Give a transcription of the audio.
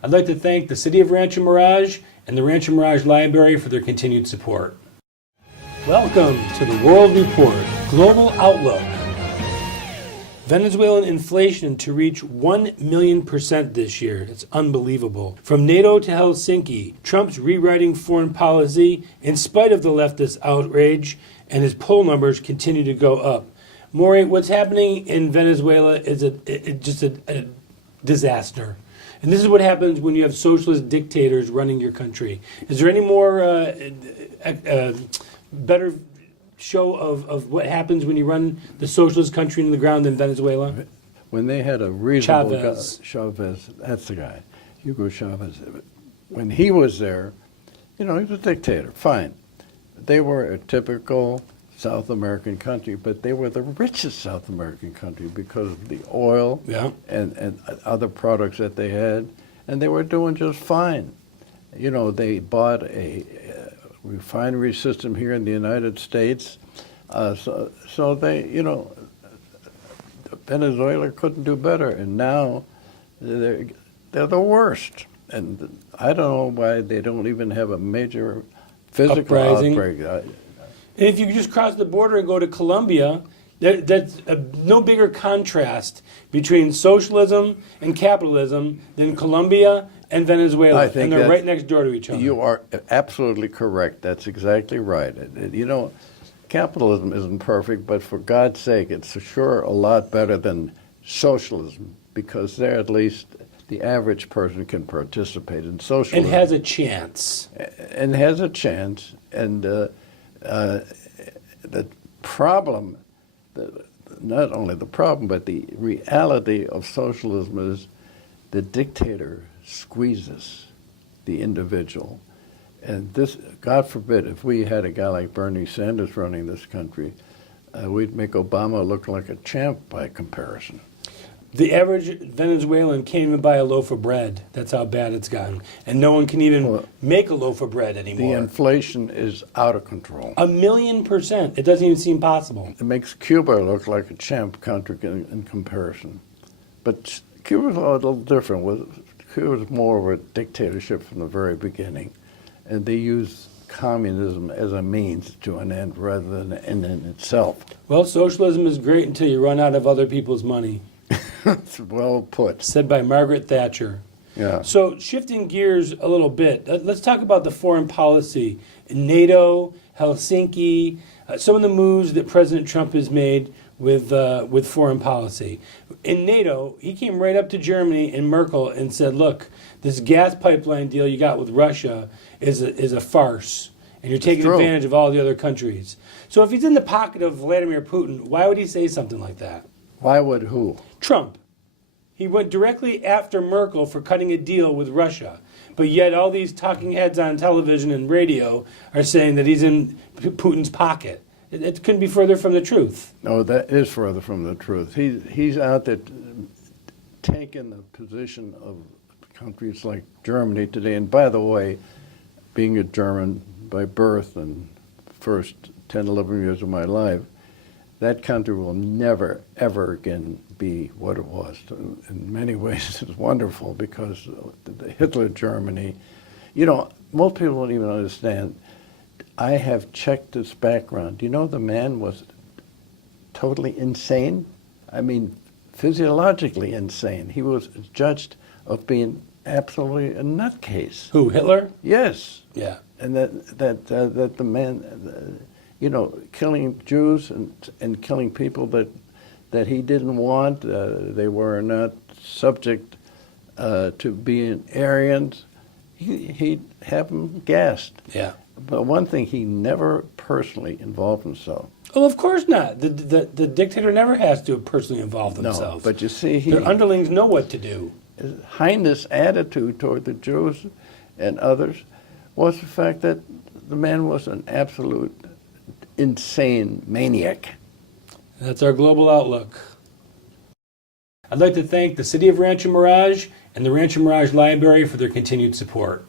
I'd like to thank the City of Rancho Mirage and the Rancho Mirage Library for their continued support. Welcome to the World Report, Global Outlook. Venezuelan inflation to reach 1,000,000% this year. It's unbelievable. From NATO to Helsinki, Trump's rewriting foreign policy in spite of the leftist outrage, and his poll numbers continue to go up. Maury, what's happening in Venezuela is just a disaster. And this is what happens when you have socialist dictators running your country. Is there any more better show of what happens when you run the socialist country into the ground than Venezuela? When they had a reasonable Chavez, that's the guy, Hugo Chavez. When he was there, he was a dictator, fine. They were a typical South American country, but they were the richest South American country because of the oil and other products that they had, and they were doing just fine. They bought a refinery system here in the United States, so they, Venezuela couldn't do better, and now they're the worst. And I don't know why they don't even have a major physical outbreak. And if you just cross the border and go to Colombia, that's no bigger contrast between socialism and capitalism than Colombia and Venezuela. I think and they're right next door to each other. You are absolutely correct. That's exactly right. Capitalism isn't perfect, but for God's sake, it's sure a lot better than socialism, because there at least the average person can participate in socialism. And has a chance. And has a chance. And the problem, not only the problem, but the reality of socialism is the dictator squeezes the individual. And this, God forbid, if we had a guy like Bernie Sanders running this country, we'd make Obama look like a champ by comparison. The average Venezuelan can't even buy a loaf of bread. That's how bad it's gotten. And no one can even make a loaf of bread anymore. The inflation is out of control. 1,000,000%. It doesn't even seem possible. It makes Cuba look like a champ country in comparison. But Cuba's a little different. Cuba's more of a dictatorship from the very beginning. And they use communism as a means to an end rather than an end in itself. Well, socialism is great until you run out of other people's money. It's well put. Said by Margaret Thatcher. Yeah. So shifting gears a little bit, let's talk about the foreign policy. NATO, Helsinki, some of the moves that President Trump has made with foreign policy. In NATO, he came right up to Germany and Merkel and said, look, this gas pipeline deal you got with Russia is a farce, and you're taking advantage of all the other countries. So if he's in the pocket of Vladimir Putin, why would he say something like that? Why would who? Trump. He went directly after Merkel for cutting a deal with Russia. But yet all these talking heads on television and radio are saying that he's in Putin's pocket. It couldn't be further from the truth. No, that is further from the truth. He's out there taking the position of countries like Germany today. And by the way, being a German by birth and first 10, 11 years of my life, that country will never, ever again be what it was. In many ways, it's wonderful because the Hitler Germany, most people don't even understand. I have checked his background. Do you know the man was totally insane? I mean, physiologically insane. He was judged of being absolutely a nutcase. Who, Hitler? Yes. Yeah. And that the man, killing Jews and killing people that he didn't want. They were not subject to being Aryans. He'd have them gassed. Yeah. But one thing, he never personally involved himself. Oh, of course not. The dictator never has to personally involve himself. No, but you see, their underlings know what to do. His Highness' attitude toward the Jews and others was the fact that the man was an absolute insane maniac. That's our global outlook. I'd like to thank the City of Rancho Mirage and the Rancho Mirage Library for their continued support.